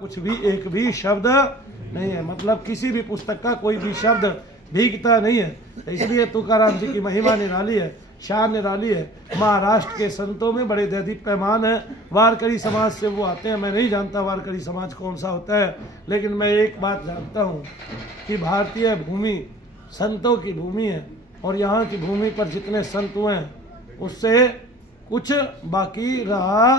कुछ भी एक भी शब्द नहीं है, मतलब किसी भी पुस्तक का कोई भी शब्द भीगता नहीं है। इसलिए तुकाराम जी की महिमा निराली है, शान निराली है। महाराष्ट्र के संतों में बड़े दैदिक पैमान है। वारकरी समाज से वो आते हैं। मैं नहीं जानता वारकरी समाज कौन सा होता है, लेकिन मैं एक बात जानता हूँ कि भारतीय भूमि संतों की भूमि है, और यहाँ की भूमि पर जितने संत हुए हैं उससे कुछ बाकी रहा।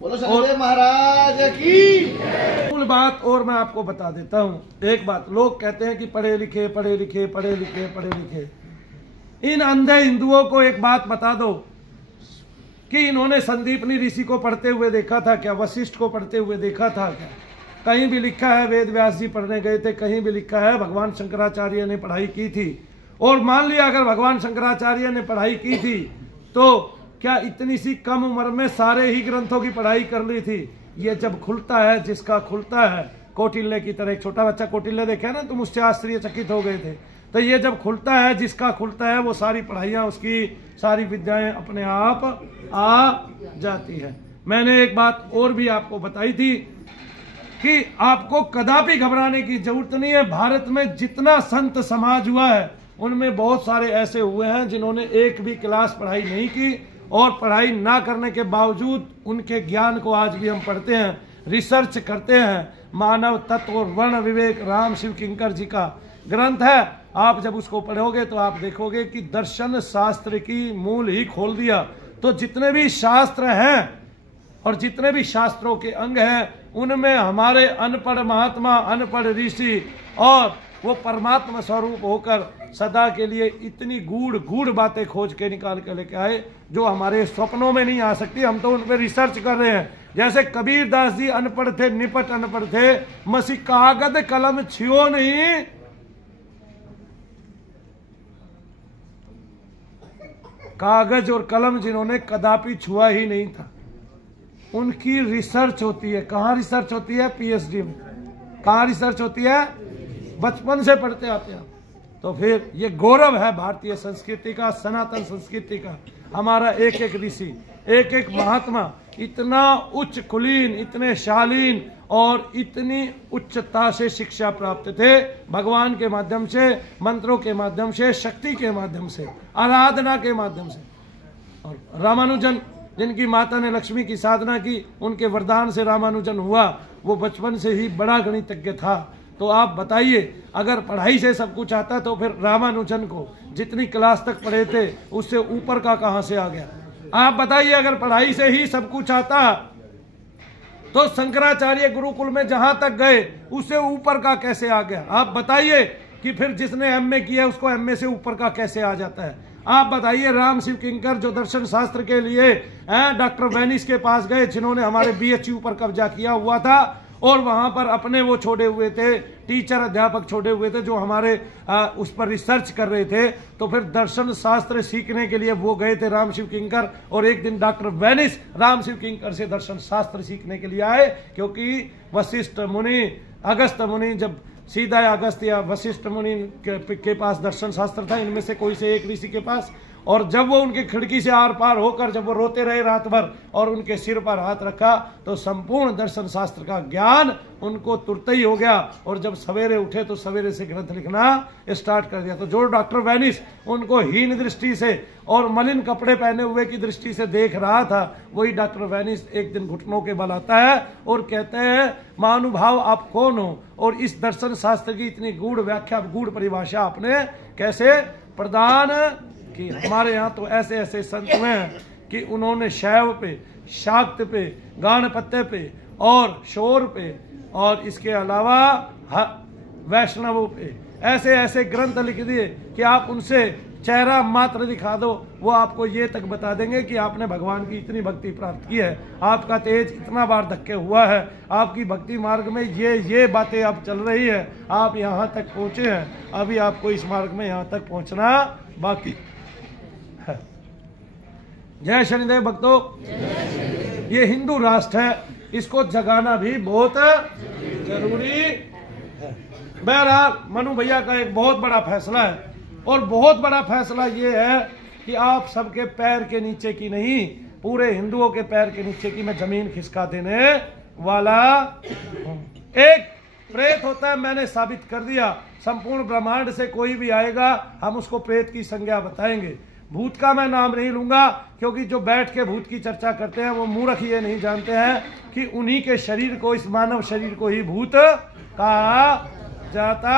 बोलो सतगुरु महाराज की मूल बात और मैं आपको बता देता हूँ एक बात। लोग कहते हैं कि पढ़े लिखे पढ़े लिखे पढ़े लिखे पढ़े लिखे। इन अंधे हिंदुओं को एक बात बता दो कि इन्होंने संदीपनी ऋषि को पढ़ते हुए देखा था क्या? वशिष्ठ को पढ़ते हुए देखा था क्या? कहीं भी लिखा है वेद व्यास जी पढ़ने गए थे, कहीं भी लिखा है भगवान शंकराचार्य ने पढ़ाई की थी। और मान लिया अगर भगवान शंकराचार्य ने पढ़ाई की थी तो क्या इतनी सी कम उम्र में सारे ही ग्रंथों की पढ़ाई कर ली थी? ये जब खुलता है, जिसका खुलता है, कौटिल्य की तरह, एक छोटा बच्चा कौटिल्य देखा ना तुम, उससे आश्चर्यचकित हो गए थे। तो ये जब खुलता है, जिसका खुलता है, वो सारी पढ़ाइयाँ, उसकी सारी विद्याएं अपने आप आ जाती है। मैंने एक बात और भी आपको बताई थी कि आपको कदापि घबराने की जरूरत नहीं है। भारत में जितना संत समाज हुआ है उनमें बहुत सारे ऐसे हुए हैं जिन्होंने एक भी क्लास पढ़ाई नहीं की, और पढ़ाई ना करने के बावजूद उनके ज्ञान को आज भी हम पढ़ते हैं, रिसर्च करते हैं। मानव तत्व और वर्ण विवेक राम शिव किंकर जी का ग्रंथ है। आप जब उसको पढ़ोगे तो आप देखोगे कि दर्शन शास्त्र की मूल ही खोल दिया। तो जितने भी शास्त्र हैं और जितने भी शास्त्रों के अंग हैं उनमें हमारे अनपढ़ महात्मा, अनपढ़ ऋषि और वो परमात्मा स्वरूप होकर सदा के लिए इतनी गूढ़ गूढ़ बातें खोज के निकाल के लेके आए जो हमारे स्वप्नों में नहीं आ सकती। हम तो उन पर रिसर्च कर रहे हैं। जैसे कबीर दास जी अनपढ़ थे, निपट अनपढ़ थे, मसी कागज कलम छियो नहीं। कागज और कलम जिन्होंने कदापि छुआ ही नहीं था, उनकी रिसर्च होती है। कहाँ रिसर्च होती है? पीएचडी में। कहाँ रिसर्च होती है? बचपन से पढ़ते आते हैं। तो फिर ये गौरव है भारतीय संस्कृति का, सनातन संस्कृति का। हमारा एक एक ऋषि, एक एक महात्मा इतना उच्च कुलीन, इतने शालीन और इतनी उच्चता से शिक्षा प्राप्त थे, भगवान के माध्यम से, मंत्रों के माध्यम से, शक्ति के माध्यम से, आराधना के माध्यम से। और रामानुजन जिनकी माता ने लक्ष्मी की साधना की, उनके वरदान से रामानुजन हुआ। वो बचपन से ही बड़ा गणितज्ञ था। तो आप बताइए, अगर पढ़ाई से सब कुछ आता तो फिर रामानुजन को जितनी क्लास तक पढ़े थे उससे ऊपर का कहां से आ गया? आप बताइए, अगर पढ़ाई से ही सब कुछ आता तो शंकराचार्य गुरुकुल में जहां तक गए उससे ऊपर का कैसे आ गया? आप बताइए कि फिर जिसने एमए किया उसको एमए से ऊपर का कैसे आ जाता है? आप बताइए, राम शिव किंकर जो दर्शन शास्त्र के लिए डॉक्टर वैनिस के पास गए, जिन्होंने हमारे बीएचयू पर कब्जा किया हुआ था, और वहां पर अपने वो छोड़े हुए थे, टीचर अध्यापक छोड़े हुए थे जो हमारे उस पर रिसर्च कर रहे थे। तो फिर दर्शन शास्त्र सीखने के लिए वो गए थे राम शिव किंकर, और एक दिन डॉक्टर वैनिस राम शिव किंकर से दर्शन शास्त्र सीखने के लिए आए, क्योंकि वशिष्ठ मुनि, अगस्त मुनि, जब सीधा अगस्त या वशिष्ठ मुनि के पास दर्शन शास्त्र था, इनमें से कोई से एक ऋषि के पास। और जब वो उनकी खिड़की से आर पार होकर जब वो रोते रहे रात भर और उनके सिर पर हाथ रखा, तो संपूर्ण दर्शन शास्त्र का ज्ञान उनको तुरंत ही हो गया। और जब सवेरे उठे तो सवेरे से ग्रंथ लिखना स्टार्ट कर दिया। तो जो डॉक्टर वैनिस उनको हीन दृष्टि से और मलिन कपड़े पहने हुए की दृष्टि से देख रहा था, वही डॉक्टर वैनिस एक दिन घुटनों के बल आता है और कहते हैं, महानुभाव आप कौन हो, और इस दर्शन शास्त्र की इतनी गूढ़ व्याख्या, गूढ़ परिभाषा आपने कैसे प्रदान कि हमारे यहाँ तो ऐसे ऐसे संत हुए हैं कि उन्होंने शैव पे, शाक्त पे, गाणपत्य पे और शोर पे और इसके अलावा वैष्णवों पे ऐसे ऐसे ग्रंथ लिख दिए कि आप उनसे चेहरा मात्र दिखा दो, वो आपको ये तक बता देंगे कि आपने भगवान की इतनी भक्ति प्राप्त की है, आपका तेज इतना बार धक्के हुआ है, आपकी भक्ति मार्ग में ये बातें अब चल रही है, आप यहाँ तक पहुँचे हैं, अभी आपको इस मार्ग में यहाँ तक पहुँचना बाकी है। जय शनिदेव भक्तों, ये हिंदू राष्ट्र है, इसको जगाना भी बहुत जरूरी है। बहरहाल मनु भैया का एक बहुत बड़ा फैसला है, और बहुत बड़ा फैसला ये है कि आप सबके पैर के नीचे की नहीं, पूरे हिंदुओं के पैर के नीचे की मैं जमीन खिसका देने वाला हूं। एक प्रेत होता है, मैंने साबित कर दिया, संपूर्ण ब्रह्मांड से कोई भी आएगा हम उसको प्रेत की संज्ञा बताएंगे। भूत का मैं नाम नहीं लूंगा, क्योंकि जो बैठ के भूत की चर्चा करते हैं वो मूर्ख ये नहीं जानते हैं कि उन्हीं के शरीर को, इस मानव शरीर को ही भूत कहा जाता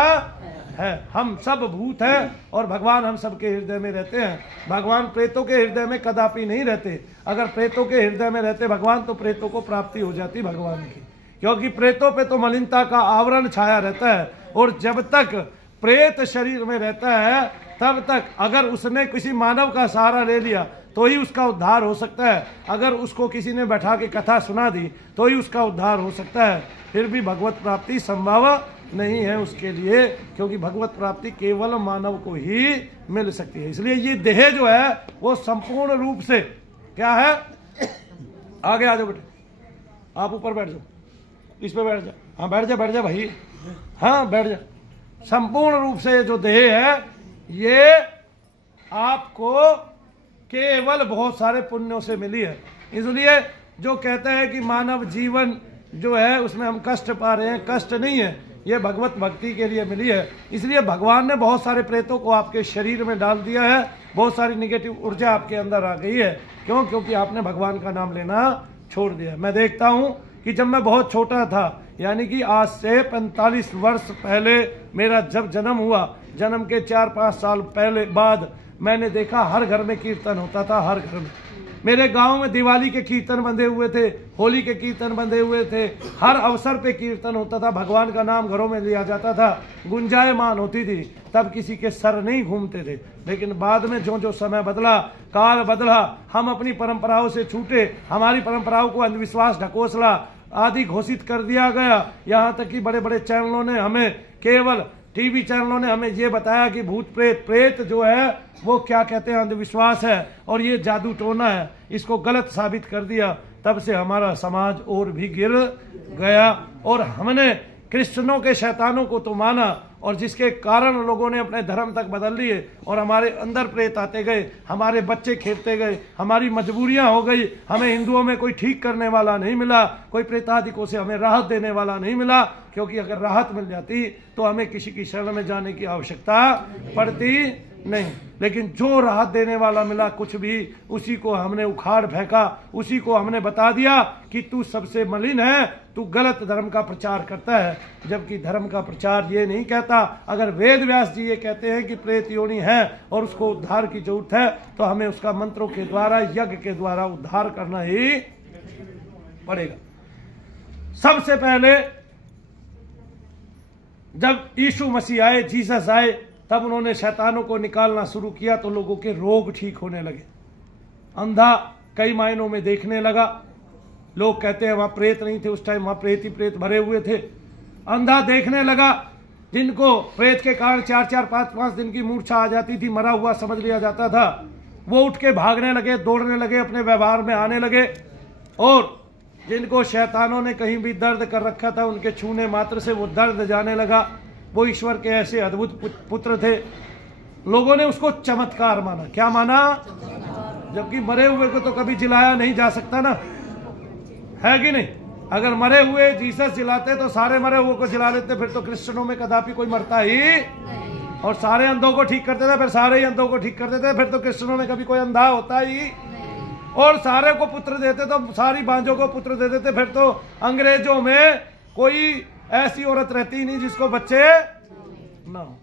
है। हम सब भूत हैं और भगवान हम सबके हृदय में रहते हैं। भगवान प्रेतों के हृदय में कदापि नहीं रहते। अगर प्रेतों के हृदय में रहते भगवान तो प्रेतों को प्राप्ति हो जाती भगवान की, क्योंकि प्रेतों पे तो मलिनता का आवरण छाया रहता है। और जब तक प्रेत शरीर में रहता है तब तक अगर उसने किसी मानव का सहारा ले लिया तो ही उसका उद्धार हो सकता है। अगर उसको किसी ने बैठा के कथा सुना दी तो ही उसका उद्धार हो सकता है। फिर भी भगवत प्राप्ति संभव नहीं है उसके लिए, क्योंकि भगवत प्राप्ति केवल मानव को ही मिल सकती है। इसलिए ये देह जो है वो संपूर्ण रूप से क्या है, आगे आ जाओ बेटे, आप ऊपर बैठ जाओ, इस पे बैठ जा, हाँ बैठ जा भाई, हाँ बैठ जा। संपूर्ण रूप से जो देह है ये आपको केवल बहुत सारे पुण्यों से मिली है। इसलिए जो कहते हैं कि मानव जीवन जो है उसमें हम कष्ट पा रहे हैं, कष्ट नहीं है, ये भगवत भक्ति के लिए मिली है। इसलिए भगवान ने बहुत सारे प्रेतों को आपके शरीर में डाल दिया है, बहुत सारी निगेटिव ऊर्जा आपके अंदर आ गई है। क्यों? क्योंकि आपने भगवान का नाम लेना छोड़ दिया। मैं देखता हूँ कि जब मैं बहुत छोटा था, यानी कि आज से 45 वर्ष पहले मेरा जब जन्म हुआ, जन्म के 4-5 साल पहले बाद मैंने देखा हर घर में कीर्तन होता था। हर घर में, मेरे गांव में दिवाली के कीर्तन बंधे हुए थे, होली के कीर्तन बंधे हुए थे, हर अवसर पे कीर्तन होता था, भगवान का नाम घरों में लिया जाता था, गुंजायमान होती थी। तब किसी के सर नहीं घूमते थे। लेकिन बाद में जो जो समय बदला, काल बदला, हम अपनी परंपराओं से छूटे, हमारी परंपराओं को अंधविश्वास, ढकोसला आदि घोषित कर दिया गया। यहाँ तक कि बड़े बड़े चैनलों ने हमें, केवल टीवी चैनलों ने हमें ये बताया कि भूत प्रेत जो है वो क्या कहते हैं, अंधविश्वास है और ये जादू टोना है, इसको गलत साबित कर दिया। तब से हमारा समाज और भी गिर गया और हमने क्रिश्चियनों के शैतानों को तो माना, और जिसके कारण लोगों ने अपने धर्म तक बदल लिए और हमारे अंदर प्रेत आते गए, हमारे बच्चे खेलते गए, हमारी मजबूरियां हो गई। हमें हिंदुओं में कोई ठीक करने वाला नहीं मिला, कोई प्रेतादिकों से हमें राहत देने वाला नहीं मिला, क्योंकि अगर राहत मिल जाती तो हमें किसी की शरण में जाने की आवश्यकता पड़ती नहीं। लेकिन जो राहत देने वाला मिला कुछ भी, उसी को हमने उखाड़ फेंका, उसी को हमने बता दिया कि तू सबसे मलिन है, तू गलत धर्म का प्रचार करता है। जबकि धर्म का प्रचार ये नहीं कहता। अगर वेद व्यास जी ये कहते हैं कि प्रेत योनि है और उसको उद्धार की जरूरत है, तो हमें उसका मंत्रों के द्वारा, यज्ञ के द्वारा उद्धार करना ही पड़ेगा। सबसे पहले जब यीशु मसीह आए, जीसस आए, तब उन्होंने शैतानों को निकालना शुरू किया तो लोगों के रोग ठीक होने लगे। अंधा कई मायनों में देखने लगा। लोग कहते हैं वहां प्रेत नहीं थे उस टाइम, वहां प्रेत ही प्रेत भरे हुए थे। अंधा देखने लगा, जिनको प्रेत के कारण 4-4, 5-5 दिन की मूर्छा आ जाती थी, मरा हुआ समझ लिया जाता था, वो उठ के भागने लगे, दौड़ने लगे, अपने व्यवहार में आने लगे। और जिनको शैतानों ने कहीं भी दर्द कर रखा था, उनके छूने मात्र से वो दर्द जाने लगा। वो ईश्वर के ऐसे अद्भुत पुत्र थे, लोगों ने उसको चमत्कार माना। क्या माना? जबकि मरे हुए को तो कभी जिलाया नहीं जा सकता ना, है कि नहीं? अगर मरे हुए जीसस जिलाते तो सारे मरे हुए को जिला लेते, फिर तो क्रिश्चियनों में कदापि कोई मरता ही। और सारे अंधों को ठीक करते थे, फिर सारे ही अंधों को ठीक करते थे, फिर तो क्रिश्चियनों में कभी कोई अंधा होता ही। और सारे को पुत्र देते तो सारी बांझों को पुत्र दे देते, फिर तो अंग्रेजों में कोई ऐसी औरत रहती नहीं जिसको बच्चे ना हो।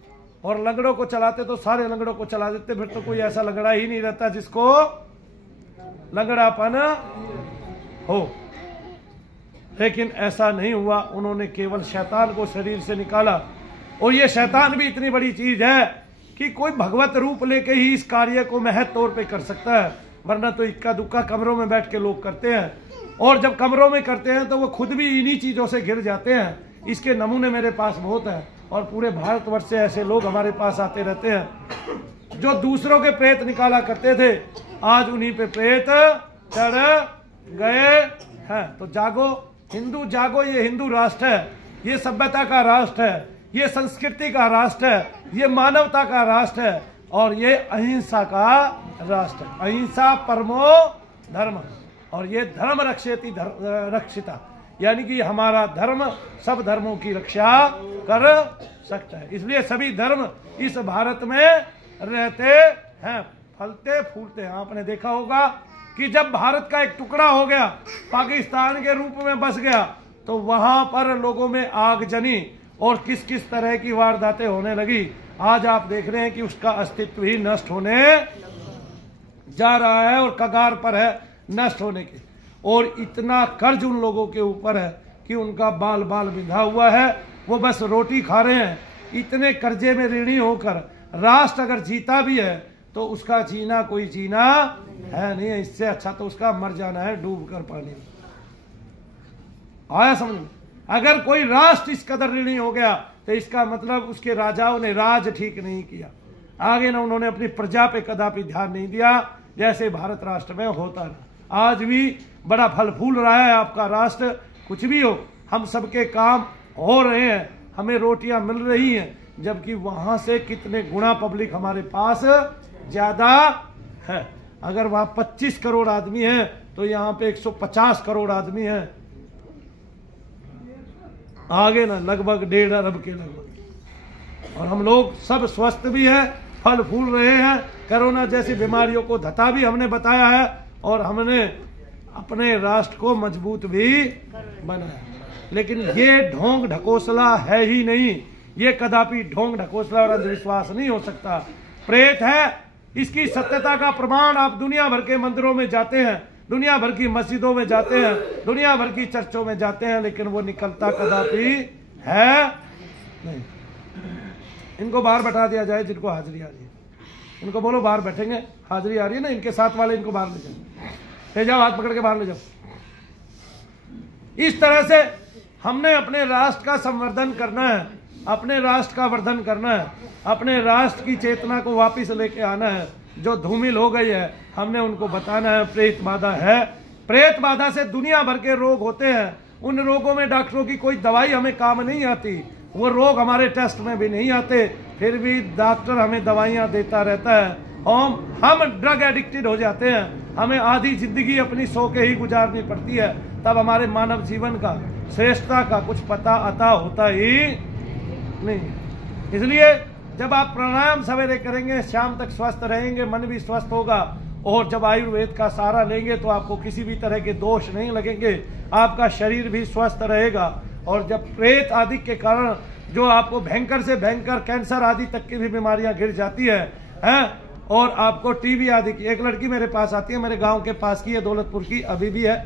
और लंगड़ों को चलाते तो सारे लंगड़ों को चला देते, फिर तो कोई ऐसा लंगड़ा ही नहीं रहता जिसको लंगड़ापन हो। लेकिन ऐसा नहीं हुआ, उन्होंने केवल शैतान को शरीर से निकाला। और ये शैतान भी इतनी बड़ी चीज है कि कोई भगवत रूप लेके ही इस कार्य को महज तौर पे कर सकता है, वरना तो इक्का दुक्का कमरों में बैठ के लोग करते हैं। और जब कमरों में करते हैं तो वो खुद भी इन्हीं चीजों से घिर जाते हैं। इसके नमूने मेरे पास बहुत है और पूरे भारतवर्ष से ऐसे लोग हमारे पास आते रहते हैं जो दूसरों के प्रेत निकाला करते थे, आज उन्हीं पे प्रेत चढ़ गए हैं। तो जागो हिंदू, जागो। ये हिंदू राष्ट्र है, ये सभ्यता का राष्ट्र है, ये संस्कृति का राष्ट्र है, ये मानवता का राष्ट्र है और ये अहिंसा का राष्ट्र है। अहिंसा परमो धर्म, और ये धर्म रक्षेति रक्षिता, यानी कि हमारा धर्म सब धर्मों की रक्षा कर सकता है। इसलिए सभी धर्म इस भारत में रहते हैं, फलते फूलते हैं। आपने देखा होगा कि जब भारत का एक टुकड़ा हो गया, पाकिस्तान के रूप में बस गया, तो वहां पर लोगों में आग जनी और किस किस तरह की वारदातें होने लगी। आज आप देख रहे हैं कि उसका अस्तित्व ही नष्ट होने जा रहा है और कगार पर है नष्ट होने के। और इतना कर्ज उन लोगों के ऊपर है कि उनका बाल बाल बिंधा हुआ है, वो बस रोटी खा रहे हैं। इतने कर्जे में ऋणी होकर राष्ट्र अगर जीता भी है तो उसका जीना कोई जीना है नहीं है। इससे अच्छा तो उसका मर जाना है डूब कर पानी में। आया समझ में? अगर कोई राष्ट्र इस कदर ऋणी हो गया तो इसका मतलब उसके राजाओं ने राज ठीक नहीं किया, आगे ना उन्होंने अपनी प्रजा पे कदापि ध्यान नहीं दिया, जैसे भारत राष्ट्र में होता रहा। आज भी बड़ा फल फूल रहा है आपका राष्ट्र। कुछ भी हो, हम सबके काम हो रहे हैं, हमें रोटियां मिल रही हैं, जबकि वहां से कितने गुना पब्लिक हमारे पास ज्यादा है। अगर वहां 25 करोड़ आदमी हैं तो यहाँ पे 150 करोड़ आदमी हैं, आगे ना लगभग 1.5 अरब के लगभग। और हम लोग सब स्वस्थ भी हैं, फल फूल रहे हैं। कोरोना जैसी बीमारियों को धता भी हमने बताया है और हमने अपने राष्ट्र को मजबूत भी बनाया। लेकिन ये ढोंग ढकोसला है ही नहीं, ये कदापि ढोंग ढकोसला और अंधविश्वास नहीं हो सकता। प्रेत है, इसकी सत्यता का प्रमाण आप दुनिया भर के मंदिरों में जाते हैं, दुनिया भर की मस्जिदों में जाते हैं, दुनिया भर की चर्चों में जाते हैं, लेकिन वो निकलता कदापि है नहीं। इनको बाहर बैठा दिया जाए जिनको हाजिरी आ रही है, इनको बोलो बाहर बैठेंगे, हाजिरी आ रही है ना, इनके साथ वाले इनको बाहर ले जाओ, ले जाओ, हाथ पकड़ के बाहर ले जाओ। इस तरह से हमने अपने राष्ट्र का संवर्धन करना है, अपने राष्ट्र का वर्धन करना है, अपने राष्ट्र की चेतना को वापस लेके आना है। जो धूमिल हो गई है हमने उनको बताना है प्रेत बाधा है। प्रेत बाधा से दुनिया भर के रोग होते हैं, उन रोगों में डॉक्टरों की कोई दवाई हमें काम नहीं आती, वो रोग हमारे टेस्ट में भी नहीं आते, फिर भी डॉक्टर हमें दवाइयां देता रहता है। हम ड्रग एडिक्टेड हो जाते हैं, हमें आधी जिंदगी अपनी सो के ही गुजारनी पड़ती है, तब हमारे मानव जीवन का श्रेष्ठता का कुछ पता अता होता ही नहीं। इसलिए जब आप प्राणायाम सवेरे करेंगे, शाम तक स्वस्थ रहेंगे, मन भी स्वस्थ होगा, और जब आयुर्वेद का सहारा लेंगे तो आपको किसी भी तरह के दोष नहीं लगेंगे, आपका शरीर भी स्वस्थ रहेगा। और जब प्रेत आदि के कारण जो आपको भयंकर से भयंकर कैंसर आदि तक की भी बीमारियां गिर जाती है और आपको टीबी आदि की। एक लड़की मेरे पास आती है, मेरे गांव के पास की है, दौलतपुर की, अभी भी है,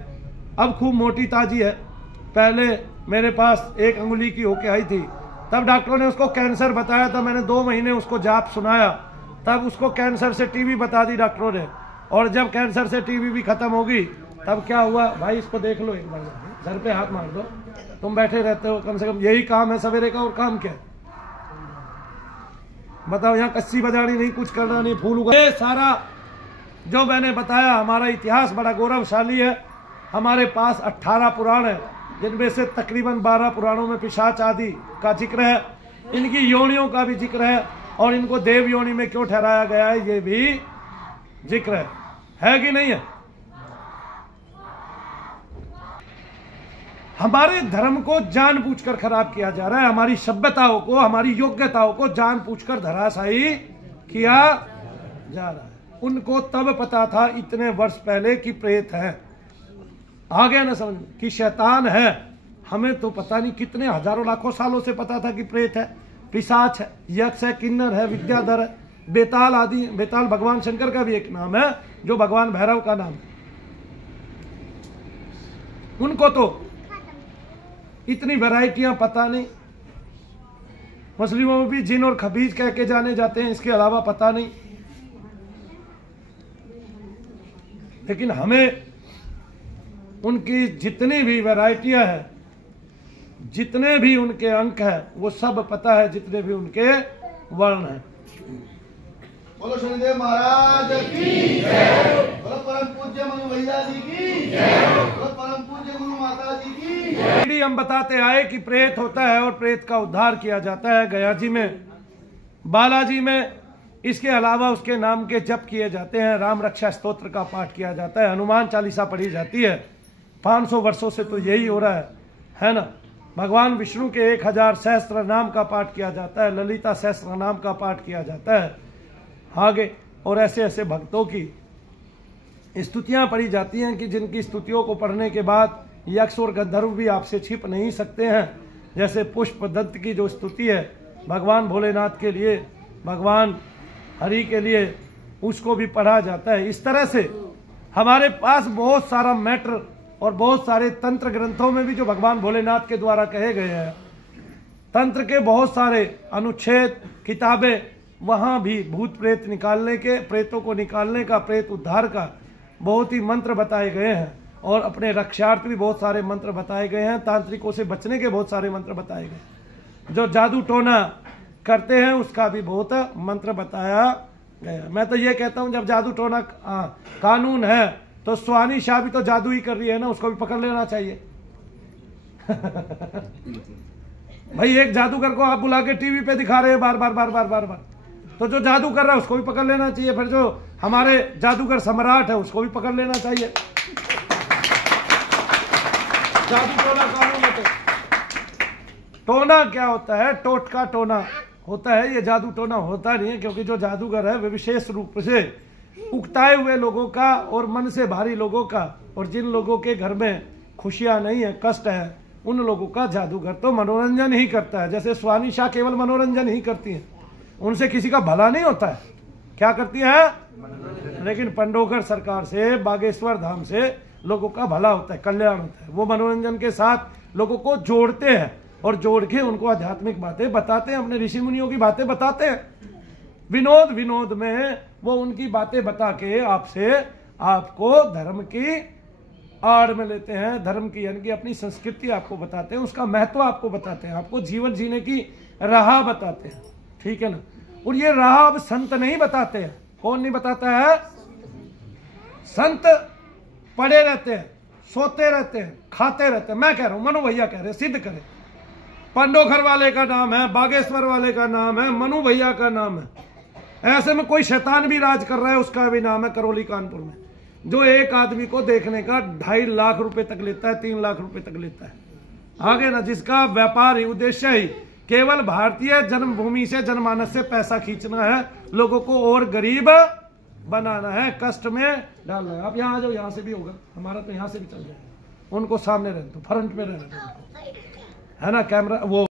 अब खूब मोटी ताजी है। पहले मेरे पास 1 अंगुली की होके आई थी, तब डॉक्टरों ने उसको कैंसर बताया था, मैंने 2 महीने उसको जाप सुनाया, तब उसको कैंसर से टीबी बता दी डॉक्टरों ने। और जब कैंसर से टीबी भी खत्म होगी तब क्या हुआ, भाई इसको देख लो एक बार, सर पे हाथ मार दो, तुम बैठे रहते हो, कम से कम यही काम है सवेरे का, और काम क्या है बताओ? यहाँ कस्सी बजानी नहीं, कुछ करना नहीं, फूल उगा। ये सारा जो मैंने बताया, हमारा इतिहास बड़ा गौरवशाली है। हमारे पास 18 पुराण है, जिनमें से तकरीबन 12 पुराणों में पिशाच आदि का जिक्र है, इनकी योनियों का भी जिक्र है, और इनको देव योनि में क्यों ठहराया गया है ये भी जिक्र है कि नहीं है? हमारे धर्म को जानबूझकर खराब किया जा रहा है, हमारी सभ्यताओं को, हमारी योग्यताओं को जानबूझकर धराशायी किया जा रहा है। उनको तब पता था इतने वर्ष पहले कि प्रेत है, आ गया ना समझ कि शैतान है। हमें तो पता नहीं कितने हजारों लाखों सालों से पता था कि प्रेत है, पिशाच है, यक्ष है, किन्नर है, विद्याधर है, बेताल आदि। बेताल भगवान शंकर का भी एक नाम है, जो भगवान भैरव का नाम है। उनको तो इतनी वैरायटियां पता नहीं। मुस्लिमों में भी जिन और खबीज कह के जाने जाते हैं, इसके अलावा पता नहीं। लेकिन हमें उनकी जितनी भी वैरायटियां हैं, जितने भी उनके अंक हैं, वो सब पता है, जितने भी उनके वर्ण हैं। बोलो शनिदेव महाराज की जय, बोलो परम पूज्य मनु भैया जी की जय, बोलो परम पूज्य गुरु माता जी की जय। हम बताते आए कि प्रेत होता है और प्रेत का उद्धार किया जाता है गया जी में, बालाजी में। इसके अलावा उसके नाम के जप किए जाते हैं, राम रक्षा स्तोत्र का पाठ किया जाता है, हनुमान चालीसा पढ़ी जाती है। 500 वर्षों से तो यही हो रहा है। है ना। भगवान विष्णु के 1000 सहस्त्र नाम का पाठ किया जाता है, ललिता सहस्त्र नाम का पाठ किया जाता है आगे, और ऐसे ऐसे भक्तों की स्तुतियां पढ़ी जाती हैं कि जिनकी स्तुतियों को पढ़ने के बाद यक्ष और गंधर्व भी आपसे छिप नहीं सकते हैं। जैसे पुष्प दत्त की जो स्तुति है भगवान भोलेनाथ के लिए, भगवान हरि के लिए, उसको भी पढ़ा जाता है। इस तरह से हमारे पास बहुत सारा मैटर और बहुत सारे तंत्र ग्रंथों में भी जो भगवान भोलेनाथ के द्वारा कहे गए हैं, तंत्र के बहुत सारे अनुच्छेद किताबें, वहाँ भी भूत प्रेत निकालने के, प्रेतों को निकालने का, प्रेत उद्धार का बहुत ही मंत्र बताए गए हैं, और अपने रक्षार्थ भी बहुत सारे मंत्र बताए गए हैं, तांत्रिकों से बचने के बहुत सारे मंत्र बताए गए। जो जादू टोना करते हैं उसका भी बहुत मंत्र बताया गया। मैं तो ये कहता हूँ जब जादू टोना कानून है तो सुहानी शाह भी तो जादू ही कर रही है ना, उसको भी पकड़ लेना चाहिए। भाई एक जादूगर को आप बुला के टीवी पे दिखा रहे हैं बार बार बार बार बार बार, तो जो जादू कर रहा है उसको भी पकड़ लेना चाहिए। फिर जो हमारे जादूगर सम्राट है उसको भी पकड़ लेना चाहिए। जादू टोना कानून है। टोना क्या होता है? टोटका टोना होता है, ये जादू टोना होता नहीं है, क्योंकि जो जादूगर है वे विशेष रूप से उकताए हुए लोगों का और मन से भारी लोगों का, और जिन लोगों के घर में खुशियां नहीं है, कष्ट है, उन लोगों का जादूगर तो मनोरंजन ही करता है। जैसे सुहानी शाह केवल मनोरंजन ही करती हैं, उनसे किसी का भला नहीं होता है। क्या करती है? लेकिन पंडोकर सरकार से, बागेश्वर धाम से लोगों का भला होता है, कल्याण होता है। वो मनोरंजन के साथ लोगों को जोड़ते हैं और जोड़ के उनको आध्यात्मिक बातें बताते हैं, अपने ऋषि मुनियों की बातें बताते हैं। विनोद में वो उनकी बातें बता के आपको धर्म की आड़ में लेते हैं, धर्म की यानी कि अपनी संस्कृति आपको बताते हैं, उसका महत्व आपको बताते हैं, आपको जीवन जीने की राह बताते हैं, ठीक है ना। और ये राह अब संत नहीं बताते हैं। कौन नहीं बताता है? संत पड़े रहते हैं, सोते रहते हैं, खाते रहते हैं। मैं कह रहा हूं, मनु भैया कह रहे हैं, सिद्ध करें। पंडोखर वाले का नाम है, बागेश्वर वाले का नाम है, मनु भैया का नाम है। ऐसे में कोई शैतान भी राज कर रहा है, उसका भी नाम है करौली कानपुर में, जो एक आदमी को देखने का 2.5 लाख रुपए तक लेता है, 3 लाख रुपए तक लेता है। आगे ना, जिसका व्यापार ही, उद्देश्य ही केवल भारतीय जन्मभूमि से, जनमानस से पैसा खींचना है, लोगों को और गरीब बनाना है, कष्ट में डालना है। आप यहाँ आ जाओ, यहाँ से भी होगा, हमारा तो यहाँ से भी चल जाएगा। उनको सामने रहने दो, फ्रंट में रहने दो, है ना, कैमरा वो